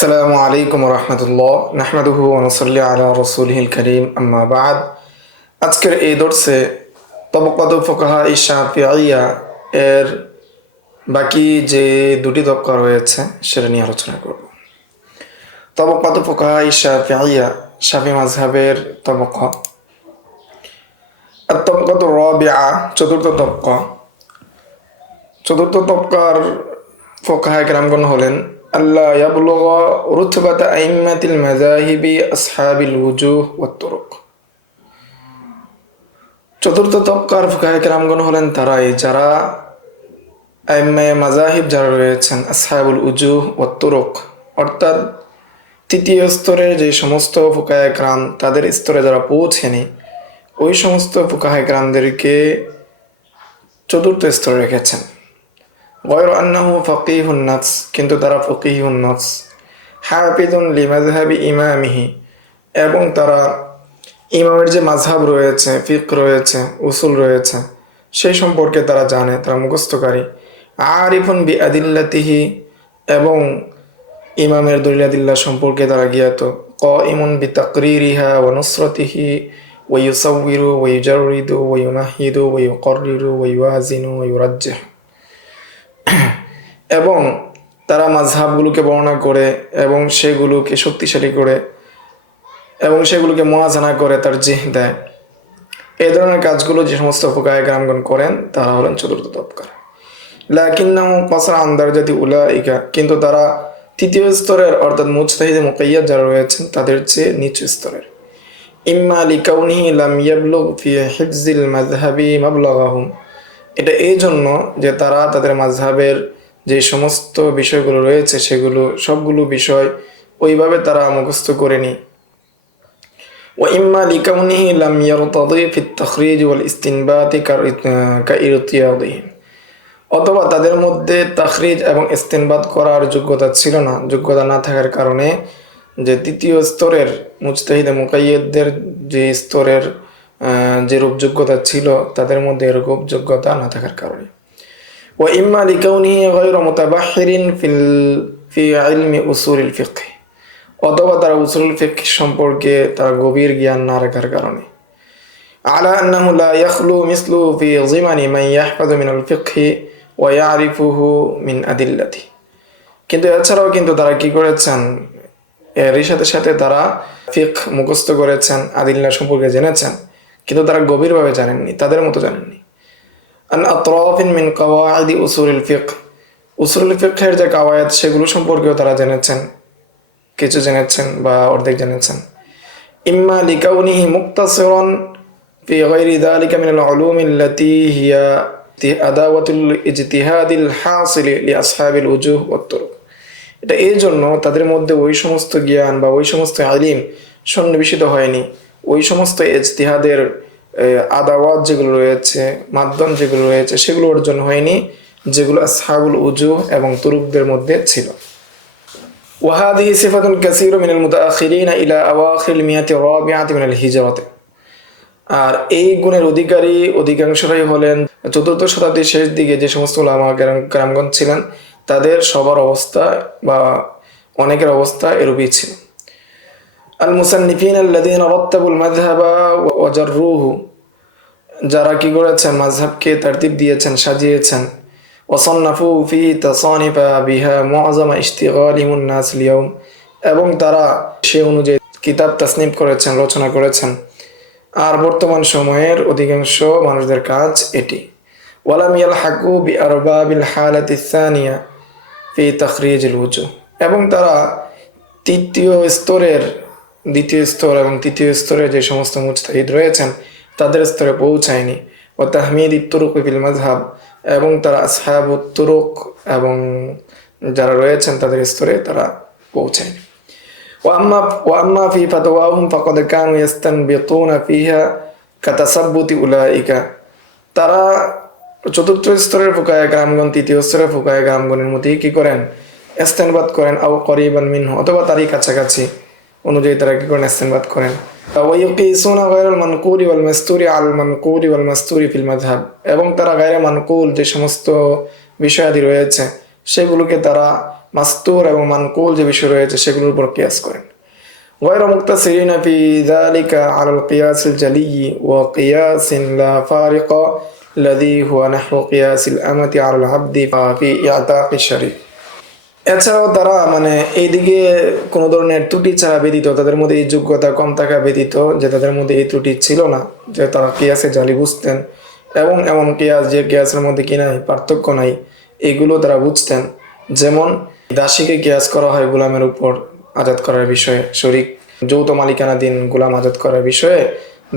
আসসালামু আলাইকুম রহমতুল্লাহ নাহমাদুহু ওয়া নুসাল্লি আলা রাসূলিহিল কারীম আম্মা বা'দ। আজকের এই দর্সে তাবাকাতু ফুকাহা শাফিঈয়া এর বাকি যে দুটি তবকা রয়েছে সেটা নিয়ে আলোচনা করব। তাবাকাতু ফুকাহা শাফিঈয়া শাফি মাযহাবের তবকা। আত-তাবাকাতু রাবিআ চতুর্থ তবকা। চতুর্থ তবকার ফুকাহা কেরামগণ হলেন আল্লাহ ইয়াবলুগা রুতবাতা আইম্মাতিল মাযাহিবি আসহাবিল উজুহ ওয়াত তুরুক। চতুর্থ তবকার ফুকাহা কেরামগণ হলেন তারাই যারা আইম্মায়ে মাযাহিব যারা রয়েছেন আসহাবুল উজুহ ওয়াত তুরুক, অর্থাৎ তৃতীয় স্তরের যে সমস্ত ফুকাহা কেরাম তাদের স্তরে যারা পৌঁছেনি ওই সমস্ত ফুকাহা কেরামদেরকে চতুর্থ স্তরে রেখেছেন। গয়র আন্নাহু ফাকিহুন নাস, কিন্তু তারা ফকিহুন নাস, হাফিজুন লিমাযহাবি ইমামিহি, এবং তারা ইমামের যে মাযহাব রয়েছে, ফিকহ রয়েছে, উসুল রয়েছে সেই সম্পর্কে তারা জানে, তারা মুখস্থকারী। আরিফুন বিআদিল্লাতিহি, এবং ইমামের দলিল আদিল্লাহ সম্পর্কে তারা জ্ঞাত। কাইমুন বিতাকরিরিহা ওয়া নুসরাতিহি ওয়া ইউসাউবিরু ওয়া ইউজাররিদু ওয়া ইউমাহিদু ওয়া ইউকাররিরু ওয়া ইউয়াজিনু ওয়া ইউরাজ্জিহু, এবং তারা মাযহাবগুলোকে বর্ণনা করে এবং সেগুলোকে শক্তিশালী করে এবং সেগুলোকে মুওয়াজানা করে তারজিহ দেয়। এই ধরনের কাজগুলো যে সমস্ত ফুকাহায়ে কেরামগণ করেন তারা হলেন চতুর্থ তবকার। লাকিন্নাহু কাসরা আন দারজাতি উলাইকা, কিন্তু তারা তৃতীয় স্তরের অর্থাৎ মুজতাহিদে মুকাইয়াদ যারা রয়েছেন তাদের চেয়ে নিচু স্তরের। ইম্মা লিকাউনিহি লাম ইয়াবলুগ ফি হিফজিল মাযহাবি মাবলাগাহুম, এটা এই জন্য যে তারা তাদের মাযহাবের যে সমস্ত বিষয়গুলো রয়েছে সেগুলো সবগুলো বিষয় ওইভাবে তারা মুখস্থ করেনি। ওয়া ইম্মা লিকাউনিহি লাম ইয়ারতাদি ফিত তাখরিজ ওয়াল ইসতিনবাতি কাইরতিয়াদিহি, অথবা তাদের মধ্যে তাখরিজ এবং ইস্তিনবাত করার যোগ্যতা ছিল না, যোগ্যতা না থাকার কারণে, যে তৃতীয় স্তরের মুজতাহিদে মুকাইয়্যিদদের যে স্তরের যে রূপযোগ্যতা ছিল তাদের মধ্যে এরকম যোগ্যতা না থাকার কারণে। ওয়া ইম্মা লিকাউনিহি গায়রা মুতাবাহহিরিন ফি ইলমি উসুলিল ফিকহ, অথবা তারা উসুলুল ফিকহ সম্পর্কে তারা গভীর জ্ঞান না রাখার কারণে। আলা আন্নাহু লা ইয়াখলু মিসলু ফি যিমানি মান ইয়াহফাযু মিনাল ফিকহ ওয়া ইয়ারিফুহু মিন আদিল্লাতি, কিন্তু এছাড়াও কিন্তু তারা কি করেছেন, এরই সাথে সাথে তারা ফিকহ মুখস্থ করেছেন, আদিল্লাহ সম্পর্কে জেনেছেন, কিন্তু তারা গভীরভাবে জানেননি, তাদের মতো জানেননি। আন আতরাফিন মিন কাওয়াইদি উসুলিল ফিকহ, উসুলুল ফিকহের যে কাওয়ায়েদ সেগুলো সম্পর্কেও তারা জেনেছেন, কিছু জেনেছেন বা অর্ধেক জেনেছেন। ইম্মা লিকাউনিহি মুক্তাসিরান ফি গায়রি যালিকা মিনাল উলুমি আল্লাতী হিয়া আদাওয়াতুল ইজতিহাদিল হাসিলি লিআসহাবিল উজুহ ওয়াত তুরুক, এটা এই জন্য তাদের মধ্যে ওই সমস্ত জ্ঞান বা ওই সমস্ত ইলম সন্নিবেশিত হয়নি, ওই সমস্ত ইজতিহাদের আদাওয়াত যেগুলো রয়েছে, মাধ্যম যেগুলো রয়েছে সেগুলো অর্জন হয়নি যেগুলো আসহাবুল উজুহ এবং তুরুকদের মধ্যে ছিল। ওয়াহাদিহি সিফাতুন কাসীরু মিনাল মুতাআখিরিনা ইলা আওয়াখিরিল মিয়াতি রাবিআতি মিনাল হিজরাতি, আর এই গুণের অধিকারী অধিকাংশরাই হলেন চতুর্থ শতাব্দীর শেষ দিকে যে সমস্ত উলামা কেরামগণ ছিলেন তাদের সবার অবস্থা বা অনেকের অবস্থা এরূপই ছিল। আল মুসান্নিফিন আল্লাযীনা রাত্তাবুল মাযহাবা ওয়া জাররুহু, যারা কি করেছেন মাযহাবকে তারতিব দিয়েছেন, সাজিয়েছেন। ওয়া সান্নাফু ফি তাসানিফা বিহা মুআযামা ইশতিগালিহিমুন নাস লিয়াউম, এবং তারা সে অনুযায়ী কিতাব তাসনিফ করেছেন, রচনা করেছেন, আর বর্তমান সময়ের অধিকাংশ মানুষদের কাজ এটি। ওয়ালাম ইয়ালহাকু বিআরবাবিল হালাতিস সানিয়া ফি তাখরিজিল উজুহ, এবং তারা দ্বিতীয় স্তর এবং তৃতীয় স্তরে যে সমস্ত মুজতাহিদ রয়েছেন তাদের স্তরে পৌঁছায়নি। ও তাহমিদিত তুরুক ফিল মাযহাব, এবং তারা আসহাবুত তুরুক এবং যারা রয়েছেন তাদের স্তরে তারা পৌঁছায়নি। ওয়া আম্মা ফি ফাতওয়াহুম ফাকাদ কানু ইস্তানবিতুনা ফিহা কাতাসাব্বুতি উলাইকা, তারা চতুর্থ স্তরের ফুকাহায়ে কেরামগণ তৃতীয় স্তরের ফুকাহায়ে কেরামগণের মধ্যে কি করেন, ইস্তিনবাত করেন। আও করিবান মিনহু, অথবা তারই কাছাকাছি অনুযায়ী তারা কি করেন, ইস্তিনবাত করেন। ওয়া ইয়াকিসুনা গায়রাল মানকুরি ওয়াল মাসতুরি আল মানকুরি ওয়াল মাসতুরি ফিল মাযহাব, এবং তারা গায়রে মানকুল যে সমস্ত বিষয়াদি রয়েছে সেগুলোকে তারা মাস্তুর এবং মানকুল যে বিষয় রয়েছে সেগুলোর উপর কিয়াস করেন। غير مقتصرين في ذلك على القياس الجلي وقياس لا فارق الذي هو نحو قياس الأمة على العبد في إعتاق الشريك। এছাড়াও তারা এইদিকে কোনো ধরনের ত্রুটি ছাড়া ব্যতীত, তাদের মধ্যে এই যোগ্যতা কম থাকা ব্যতীত, যে তাদের মধ্যে এই ত্রুটি ছিল না, যে তারা কিয়াসে জালি বুঝতেন এবং এমন কিয়াস যে কিয়াসের মধ্যে কি নাই, পার্থক্য নাই, এগুলো তারা বুঝতেন। যেমন দাসীকে কিয়াস করা হয় গোলামের উপর আজাদ করার বিষয়ে, শরিক যৌথ মালিকানাধীন গোলাম আজাদ করার বিষয়ে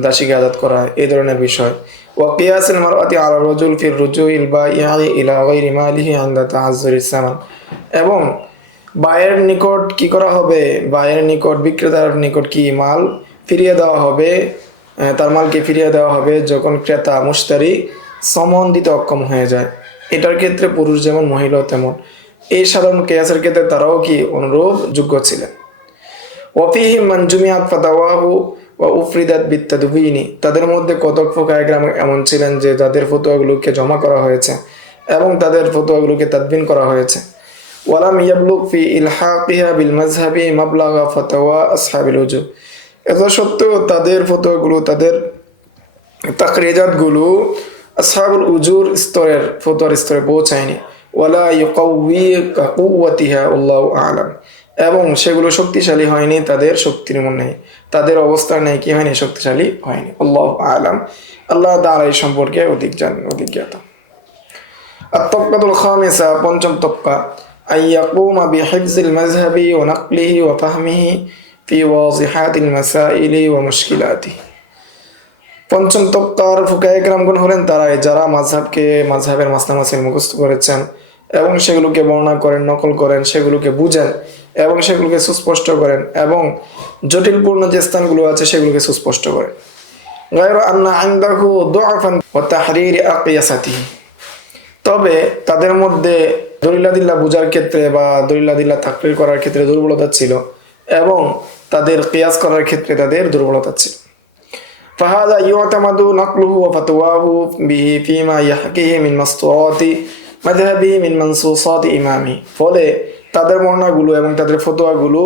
দাসীকে আজাদ করা হয়, এই ধরনের বিষয়। ওয়া কিয়াসুল মারআতি আলা রাজুল ফির রুজুইল বাই'i ইলা গায়রি মালিহি ইনদা তা'আযযুরিস সামান, এবং বায়ের নিকট কি করা হবে, বায়ের নিকট, বিক্রেতার নিকট কি মাল ফিরিয়ে দেওয়া হবে, তার মালকে ফিরিয়ে দেওয়া হবে যখন ক্রেতা মুশতারি সমন দিতে অক্ষম হয়ে যায়। এটার ক্ষেত্রে পুরুষ যেমন মহিলাও তেমন। এই সাধারণ কিয়াসের ক্ষেত্রে তারাও কি অনুরূপ যোগ্য ছিলেন। ওয়াফিহি মান জুমিআত ফাতাওয়াহু ওয়া উফরিদাত বিত্তাদবিনি, তাদের মধ্যে কতক ফুকাহায়ে কেরাম এমন ছিলেন যে যাদের ফতোয়াগুলোকে জমা করা হয়েছে এবং তাদের ফতোয়াগুলোকে তাদবিন করা হয়েছে। ওয়ালাম ইয়াবলুগ ফি ইলহাকিহা বিল মাযহাবি মাবলাগা ফাতাওয়া আসহাবিল উজুব, এত সত্ত্বেও তাদের ফতোয়াগুলো, তাদের তাকরিজাতগুলো আসহাবুল উজুর স্তরের ফতোয়ার স্তরে পৌঁছায়নি। ওয়ালা ইউকাউয়ি কুওয়াতিহা আল্লাহু আ'লাম, এবং সেগুলো শক্তিশালী হয়নি তাদের শক্তির মনে, তাদের অবস্থার নেই কি হয়নি, শক্তিশালী হয়নি। আল্লাহু আ'লাম, আল্লাহ তাআলা এই সম্পর্কে অধিক জ্ঞাত। আত-তাবকাতুল খামিসা, পঞ্চম তবকা, আইয়াকুমা বিহিফজিল মাযহাবি ওয়া নাকলিহি ওয়া ফাহমিহি ফি ওয়াজিহাতিল মাসাইলি ওয়া মুশকিলাতিহি। পঞ্চম তবকার ফুকাহায়ে কেরামগণ হলেন তারাই যারা মাযহাবের মাসলা মাসাইল মুখস্থ করেছেন এবং সেগুলোকে বর্ণনা করেন, নকল করেন, সেগুলোকে বুঝেন এবং সেগুলোকে সুস্পষ্ট করেন, এবং জটিলপূর্ণ যে স্থানগুলো আছে সেগুলোকে সুস্পষ্ট করেন। গায়রা আন্না ইনদাহু দুআফান ওয়া তাহরির আকিয়াসাতিহি, তবে তাদের মধ্যে দলিলাদিল্লাহ বুঝার ক্ষেত্রে বা দলিলাদিল্লাহ তাকরির করার ক্ষেত্রে দুর্বলতা ছিল এবং তাদের কিয়াস করার ক্ষেত্রে তাদের দুর্বলতা ছিল। ফাহাদা ইউতামাদু নাকলুহু ওয়া ফাতওয়াহু বিহি ফিমা ইয়াহকিহি মিন মাসতুরাতি মাযহাবি মিন মানসুসাতি ইমামি, ফলে তাদের বর্ণনাগুলো এবং তাদের ফতোয়াগুলো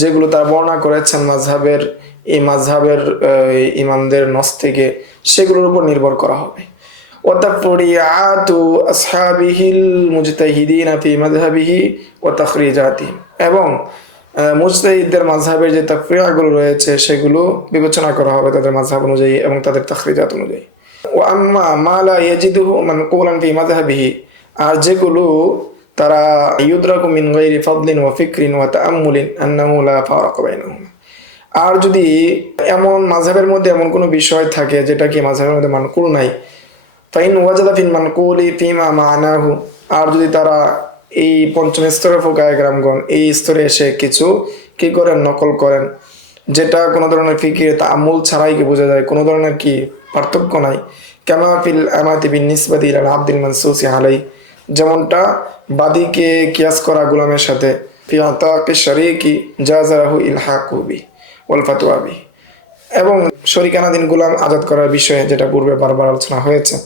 যেগুলো তারা বর্ণনা করেছেন মাযহাবের ইমামদের নস থেকে, সেগুলোর উপর নির্ভর করা হবে। ওয়া তাফরিআতু আসহাবিহিল মুজতাহিদিনা ফি মাযহাবিহি ওয়া তাখরিজাতিহিম, এবং মুজতাহিদদের মাযহাবের যে তাফরিআগুলো রয়েছে সেগুলো বিবেচনা করা হবে তাদের মাযহাব অনুযায়ী এবং তাদের তাখরিজাত অনুযায়ী। ওয়া আম্মা মা লা ইয়াজিদুহু মানকুলান ফি মাযহাবিহি, আর যেগুলো তারা ইউদরাকু মিন গায়রি ফাদলিন ওয়া ফিকরিন ওয়া তাআম্মুলিন আন্নাহু লা ফারাক বাইনাহুমা, আর যদি এমন মাযহাবের মধ্যে এমন কোনো বিষয় থাকে যেটা কি মাযহাবের মধ্যে মানকুল নাই, ফাইন ওয়াজাদা ফিল মানকুলি ফিমা মা'নাহু, আর যদি তারা এই পঞ্চম স্তরের ফুকাহায়ে কেরামগণ এই স্তরে এসে কিছু কি করেন, নকল করেন, যেটা কোনো ধরনের ফিকির তাআম্মুল ছাড়াই কি বোঝা যায়, কোনো ধরনের কি পার্থক্য নাই। কামা ফিল আমাতি বিন নিসবাতি ইলা আবদিল মানসুসি আলাই, যেমনটা বাদীকে কিয়াস করা গোলামের সাথে, ফি আতাকি শরীকি জাযাহু ইলহাকু বি ওয়াল ফাতওয়া বি, এবং শরীকানাধীন গোলাম আজাদ করার বিষয়ে যেটা পূর্বে বারবার আলোচনা হয়েছে,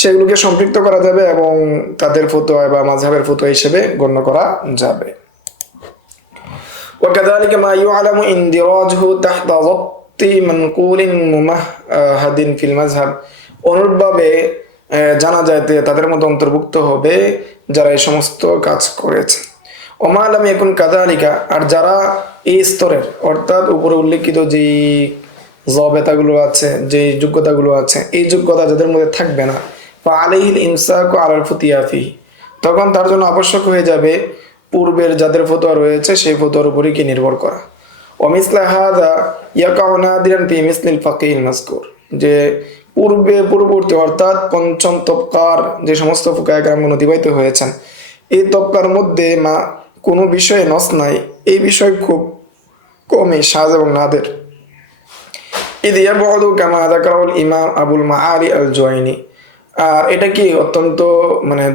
সেগুলোকে সম্পৃক্ত করা যাবে এবং তাদের ফতোয়া বা মাযহাবের ফতোয়া হিসেবে গণ্য করা যাবে। وكذلك ما يعلم اندراجه تحت ضبط منقول ممهد في المذهب, অনুরূপভাবে জানা যায় তাদের মধ্যে অন্তর্ভুক্ত হবে যারা এই সমস্ত কাজ করেছে। ওমা লাম ইয়াকুন কাযালিকা, আর যারা এই স্তরের অর্থাৎ উপরে উল্লেখিত যে জবেতাগুলো আছে, যে যোগ্যতাগুলো আছে, এই যোগ্যতা যাদের মধ্যে থাকবে না, ফা আলাইহিল ইমসাকু আলাল ফুতিয়া ফিহি, তখন তার জন্য আবশ্যক হয়ে যাবে পূর্বের যাদের ফতোয়া রয়েছে সেই ফতোয়ার উপরই কি নির্ভর করা। ওমিসলা হাযা ইয়াকাউ নাদিরান ফি মিসলিল ফাকিহিল মাযকুর, যে পূর্ববর্তী অর্থাৎ পঞ্চম তবকার যে সমস্ত ফুকাহায়ে কেরামগণ অতিবাহিত হয়েছেন, এই তবকার মধ্যে কোনো বিষয়ে নস নাই, এই বিষয় খুব কমই শায এবং নাদের। ইদ ইয়াবউদু কামা যাকারাল ইমাম আবুল মাআলি আল জুয়াইনি, আর এটা কি অত্যন্ত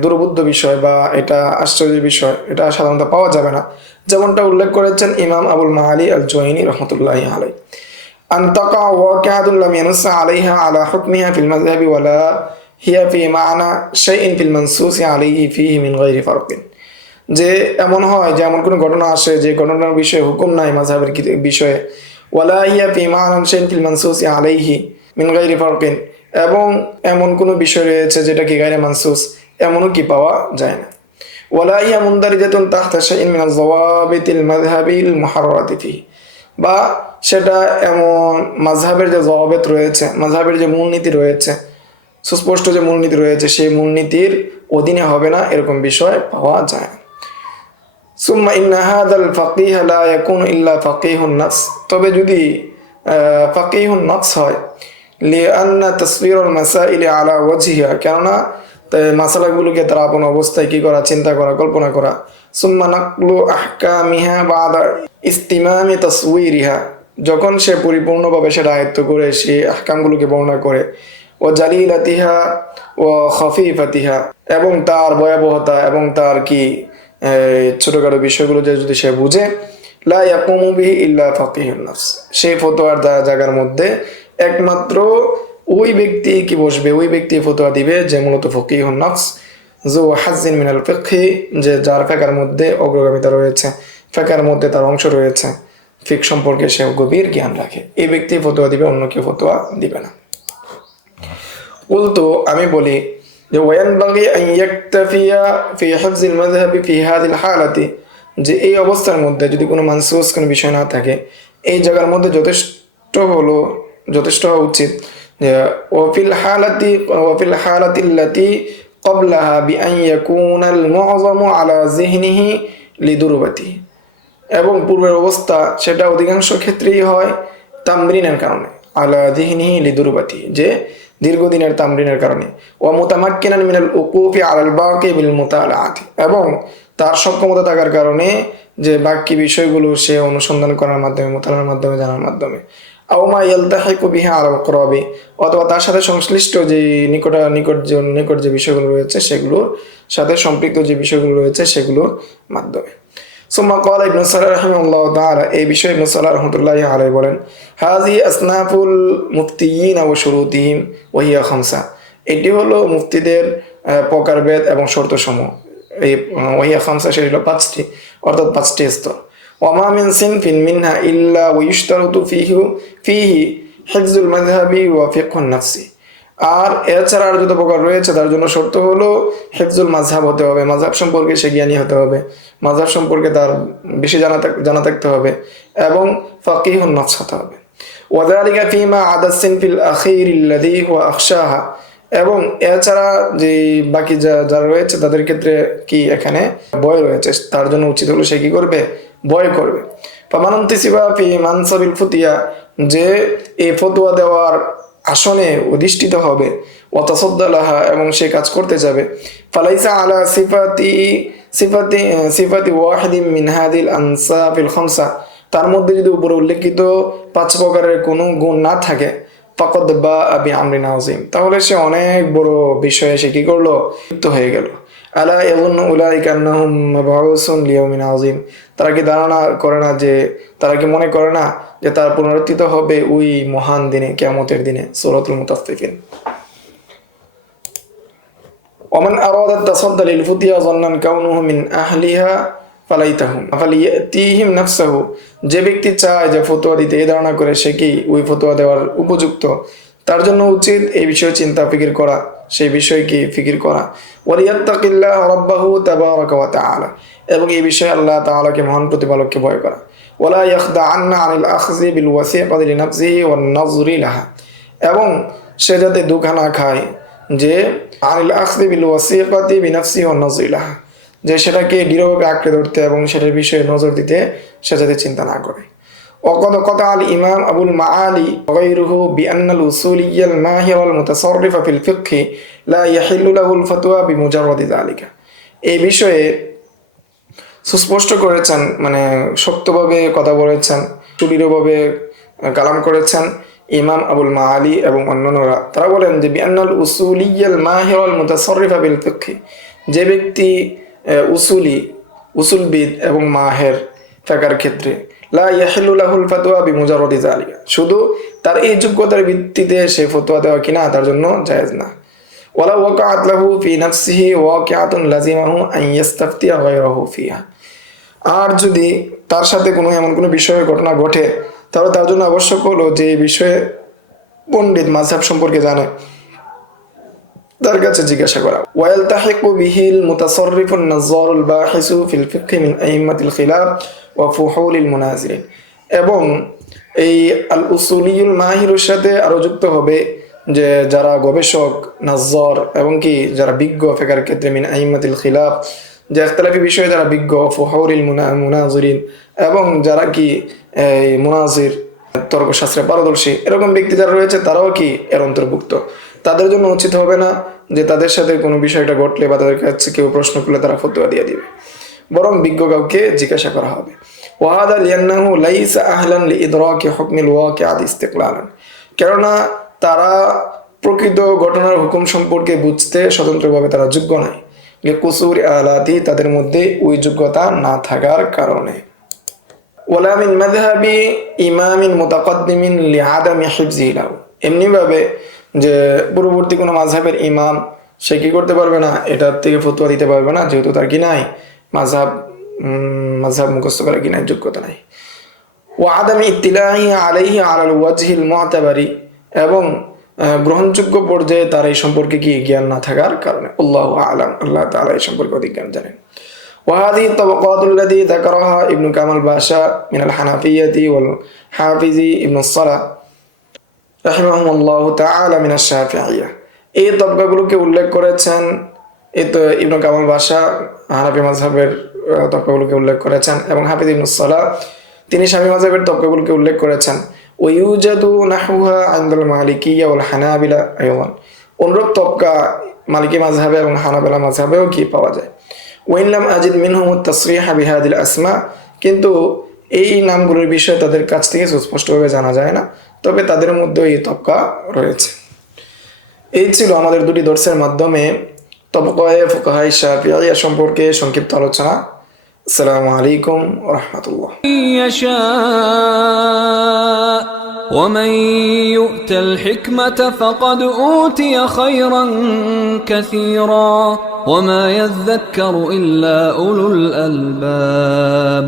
দুর্বোধ্য বিষয় বা এটা আশ্চর্যের বিষয়, এটা সাধারণত পাওয়া যাবে না, যেমনটা উল্লেখ করেছেন ইমাম আবুল মাআলি আল জুয়াইনি রাহমাতুল্লাহি আলাইহি, আন তাকা ওয়াকিআতুন লাম ইয়ানুস আলাইহা আলা হুকমিহা ফিল মাযহাবি ওয়ালা হিয়া ফি মা'না শাইইন ফিল মানসুস আলাইহি ফিহি মিন গায়রি ফারকিন, যে এমন হয় যে এমন কোনো ঘটনা আসে যে ঘটনার বিষয়ে হুকুম নাই মাযহাবের বিষয়ে, ওয়ালা হিয়া ফি মা'নান শাইইন ফিল মানসুসি আলাইহি মিন গায়রি ফারকিন, এবং এমন কোনো বিষয় রয়েছে যেটা কি গায়রে মানসুস, এমনও কি পাওয়া যায় না। ওয়ালা হিয়া মুনদারিজাতুন তাহতা শাইইন মিনাজ যাওয়াবিতিল মাযহাবিল মুহাররাতি ফিহি, বা সেটা এমন মাযহাবের যে জওয়াবিত রয়েছে, মাযহাবের যে মূলনীতি রয়েছে, সুস্পষ্ট যে মূলনীতি রয়েছে সেই মূলনীতির অধীনে হবে না, এরকম বিষয় পাওয়া যায় না। সুম্মা ইন্না হাযাল ফাকিহ লা ইয়াকুনু ইল্লা ফাকিহুন নাফস, তবে যদি ফাকিহুন নাফস হয়, লিআন্না তাসবিরুল মাসাইল আলা ওয়াজহিহা, কেননা মাসালাগুলোকে তার আপন অবস্থায় কি করা, চিন্তা করা, কল্পনা করা। সুম্মা নাকলু আহকামিহা বাদা ইস্তিমামি তাসউইরিহা, যখন সে পরিপূর্ণভাবে সেটা আয়ত্ত করে সে আহকামগুলোকে বর্ণনা করে, ও জালিলাতিহা ও খফিফাতিহা, এবং তার ভয়াবহতা এবং তার কি ছোটখাটো বিষয়গুলো যে যদি সে বুঝে, লা ইয়াকুমু বিহি ইল্লা ফাকিহুন নাফস, সেই ফতোয়ার জায়গার মধ্যে একমাত্র ওই ব্যক্তি কি বসবে, ওই ব্যক্তি ফতোয়া দিবে যে মূলত ফকিহুন নাফস, যো হাজ্জিন মিনাল ফিকহি, যে যার ফিকহের মধ্যে অগ্রগামিতা রয়েছে, ফিকহের মধ্যে তার অংশ রয়েছে, ফিক সম্পর্কে সে গভীর জ্ঞান রাখে, এই ব্যক্তি ফতোয়া দিবে, অন্য কেউ ফতোয়া দিবে না। বলতো আমি বলি যে ওয়ায়ানবাগি আন ইয়াকতাফিয়া ফি হিফজিল মাযহাবি ফি হাযিল হালাতি, যে এই অবস্থার মধ্যে যদি কোনো মানসুস কোনো বিষয় না থাকে, এই জায়গার মধ্যে যথেষ্ট হওয়া উচিত যে ওয়াফিল হালাতিল্লাতি ক্বাবলাহা বিআন ইয়াকুনাল মুআযামু আলা যিহনিহি লিদুরবাতিহি, এবং পূর্বের অবস্থা সেটা অধিকাংশ ক্ষেত্রেই হয় তামরিনের কারণে, আলা যিহনিহি লিদুরবাতিহি, যে দীর্ঘদিনের তামরিনের কারণে, ওয়া মুতামাক্কিনান মিনাল উকুফি আলাল বাকি বিল মুতালাআতি, এবং তার সক্ষমতা থাকার কারণে যে বাকি বিষয়গুলো সে অনুসন্ধান করার মাধ্যমে, মুতালার মাধ্যমে, জানার মাধ্যমে, আও মা ইয়ালতাহিকু বিহি আলাল করাবি, অথবা তার সাথে সংশ্লিষ্ট যে নিকট যে বিষয়গুলো রয়েছে সেগুলোর সাথে সম্পৃক্ত যে বিষয়গুলো রয়েছে সেগুলোর মাধ্যমে। সুম্মা ক্বালা ইবনে সালাহ রাহিমাহুল্লাহু তাআলা, এই বিষয়ে ইবনে সালাহ রাহমাতুল্লাহি আলাইহি বলেন, হাযি আসনাফুল মুফতিয়িন ওয়া শুরুতিহিম ওয়া হিয়া খামসা, এটি হলো মুফতিদের প্রকারভেদ এবং শর্তসমূহ, এই ওয়া হিয়া খামসা সেটি হলো পাঁচটি, অর্থাৎ পাঁচটি স্তর। ওয়া মা মিন সিনফিন মিনহা ইল্লা ওয়া ইশতারাতু ফিহি হিফজুল মাযহাবি ওয়া ফিকহুন নাফসি, আর এছাড়া আর যত প্রকার রয়েছে তার জন্য শর্ত হলো হিফজুল মাযহাব হতে হবে, মাযহাব সম্পর্কে সে জ্ঞানী হতে হবে, মাযহাব সম্পর্কে তার বেশি জানা থাকতে হবে, এবং ফাকিহুন নাফস হতে হবে। ওয়াযালিকা ফীমা আদাস সিনফিল আখিরিল্লাযী হুয়া আখশাহা, এবং এছাড়া যে বাকি যারা রয়েছে তাদের ক্ষেত্রে কি এখানে ভয় রয়েছে, তার জন্য উচিত হলো সে কি করবে, ভয় করবে। ফামানুন্তিসিবা ফি মানসাবিল ফুতিয়া, যে এই ফতোয়া দেওয়ার আসনে অধিষ্ঠিত হবে, ওয়াতাসাদ্দালাহা, এবং সে কাজ করতে যাবে, ফালাইসা আলা সিফাতি ওয়াহিদিন মিন হাদিল আনসাফিল খামসা, তার মধ্যে যদি উপরে উল্লেখিত পাঁচ প্রকারের কোনো গুণ না থাকে, ফাকাদ বাআ বিআমরিন আযীম, তাহলে সে অনেক বড় বিষয়ে সে কি করলো, লিপ্ত হয়ে গেল। আলা ইয়াযুন্নু উলাইকা আন্নাহুম মাবউসুন লিয়াউমিন আযীম, তারা কি মনে করে না যে তার পুনরুত্থিত হবে ওই মহান দিনে, কিয়ামতের দিনে। সূরাতুল মুতাফফিফিন। ওমান আরাদা তাসাদ্দা লিল ফুতিয়া যান্নান কাউনুহু মিন আহলিহা ফালাইয়াতিহিম নাফসাহু, যে ব্যক্তি চায় যে ফতোয়া দিতে, এই ধারণা করে সে কি ওই ফতোয়া দেওয়ার উপযুক্ত, তার জন্য উচিত এই বিষয়ে চিন্তা ফিকির করা, সেই বিষয়ে কি ফিকির করা। ওয়ালিয়াত্তাকিল্লাহ রাব্বাহু তাবারাকা ওয়া তাআলা, এবং এই বিষয়ে আল্লাহ তাআলাকে মহান প্রতিপালককে ভয় করা। ওয়ালা ইয়াখদাআন্না আনিল আখযি বিল ওয়াসিকাতি লিনাফসিহি ওয়ান নাযরি লাহা, এবং সে যাতে ধোঁকা না খায় যে আনিল আখযি বিল ওয়াসিকাতি বিনাফসিহি ওয়ান নাযরি লাহা, যে সেটাকে দৃঢ়ভাবে আঁকড়ে ধরতে এবং সেটার বিষয়ে নজর দিতে সে যাতে চিন্তা না করে। وقد قطع الإمام أبو المعالي وغيره بأن الأصولي الماهر المتصرف في الفقه لا يحل له الفتوى بمجرد ذلك, এই বিষয়ে সুস্পষ্ট করেছেন, মানে শক্তভাবে কথা বলেছেন, সুদৃঢ়ভাবে কালাম করেছেন ইমাম আবুল মাআলি এবং অন্যান্যরা। তারা বলেন যে বিআন্নাল উসুলিয়াল মাহিরাল মুতাসাররিফা বিল ফিকহ, যে ব্যক্তি উসুলবিদ এবং মাহের ফিকহের ক্ষেত্রে, লা ইয়াহিল্লু লাহুল ফাতওয়া বিমুজাররাদি যালিকা, শুধু তার এই যোগ্যতার ভিত্তিতে সে ফতোয়া দেওয়া কিনা তার জন্য জায়েজ না। ওয়ালা ওয়াকাআত লাহু ফি নাফসিহি ওয়াকিআতুন লাজিমাহু আন ইস্তাফতিয়া গায়রাহু ফিহা। আর যদি তার সাথে এমন কোনো বিষয়ের ঘটনা ঘটে, তাহলে তার জন্য আবশ্যক হলো যে এই বিষয়ে পণ্ডিত মাযহাব সম্পর্কে জানে, তার কাছে জিজ্ঞাসা করা। ওয়ালতাহিকু বিহিল মুতাসাররিফুন নাজ্জারুল বাহিসু ফিল ফিকহি মিন আইম্মাতিল খিলাফ ওয়া ফুহুলিল মুনাজিরিন। এবং এই আল উসুলিয়ুল মাহিরের সাথে আরো যুক্ত হবে যে যারা গবেষক, নাজ্জার এবং কি যারা বিজ্ঞ ফিকহের ক্ষেত্রে, মিন আইম্মাতিল খিলাফ, যে ইখতিলাফি বিষয়ে যারা বিজ্ঞ, ফুহুলিল মুনাজিরিন, এবং যারা কি এই মুনাজির, তর্কশাস্ত্রে পারদর্শী, এরকম ব্যক্তি যারা রয়েছে তারাও কি এর অন্তর্ভুক্ত। তাদের জন্য উচিত হবে না যে তাদের সাথে কোনো বিষয়টা ঘটলে বা তাদের কাছে কেউ প্রশ্ন করলে তারা ফতোয়া দিয়ে দিবে, বরং বিজ্ঞ কাউকে জিজ্ঞাসা করা হবে। ওয়াহাদা লিয়ান্নাহু লাইসা আহলান লিইদরাকি হুকমিল ওয়াকিআত ইস্তিকলালান। কেননা তারা প্রকৃত ঘটনার হুকুম সম্পর্কে বুঝতে স্বতন্ত্রভাবে তারা যোগ্য নয়, লিকুসুরি আলাতি, তাদের মধ্যে ওই যোগ্যতা না থাকার কারণে। ওয়ালা মিন মাযহাবি ইমামিন মুতাকাদ্দিমিন লিআদামি হিফযিহি লাহু। এমনিভাবে যে পূর্ববর্তী কোনো মাযহাবের ইমাম, সে কি করতে পারবে না, এটার থেকে ফতোয়া দিতে পারবে না, যেহেতু তার কি নাই, মাযহাব মুখস্থ করার কি নাই, যোগ্যতা নাই। ওয়া আদামি ইত্তিলাহি আলাইহি আলাল ওয়াজহিল মুতাবারি, এবং গ্রহণযোগ্য পর্যায়ে তার এই সম্পর্কে কি জ্ঞান না থাকার কারণে। আল্লাহু আ'লাম, আল্লাহ তাআলা এই সম্পর্কে অধিক জ্ঞান জানেন। وهذه الطبقات التي ذكرها ابن كامل باشا من الحنفية والحافظي ابن الصلاة رحمهم الله تعالى من الشافعية। এই তবকাগুলোকে উল্লেখ করেছেন, এই তো ইবনে কামাল বাশা হানাফি মাযহাবের তবকাগুলোকে উল্লেখ করেছেন, এবং হাফিজ ইবনে সালাহ তিনি শাফি মাযহাবের তবকাগুলোকে উল্লেখ করেছেন। ওয়ুজাদু নাহওয়া ইনদাল মালিকিয়্যা ওয়াল হানাবিলা আইদান। অনুরূপ তবকা মালিকি মাযহাবে এবং হানাবিলা মাযহাবেও কি পাওয়া যায়। ওয়াইন লাম আজিদ মিনহুম আত-তাসরিহা বিহাদিল আসমা, কিন্তু এই নামগুলোর বিষয়ে তাদের কাছ থেকে সুস্পষ্টভাবে জানা যায় না, তবে তাদের মধ্যে এই তবকা রয়েছে। এই ছিল আমাদের দুটি দর্সের মাধ্যমে তবকায়ে ফুকাহায়ে শাফিঈয়া সম্পর্কে সংক্ষিপ্ত আলোচনা। আসসালামু আলাইকুম ওয়া রাহমাতুল্লাহ। ومن يؤت الحكمة فقد أوتي خيرا كثيرا وما يذكر إلا أولو الألباب.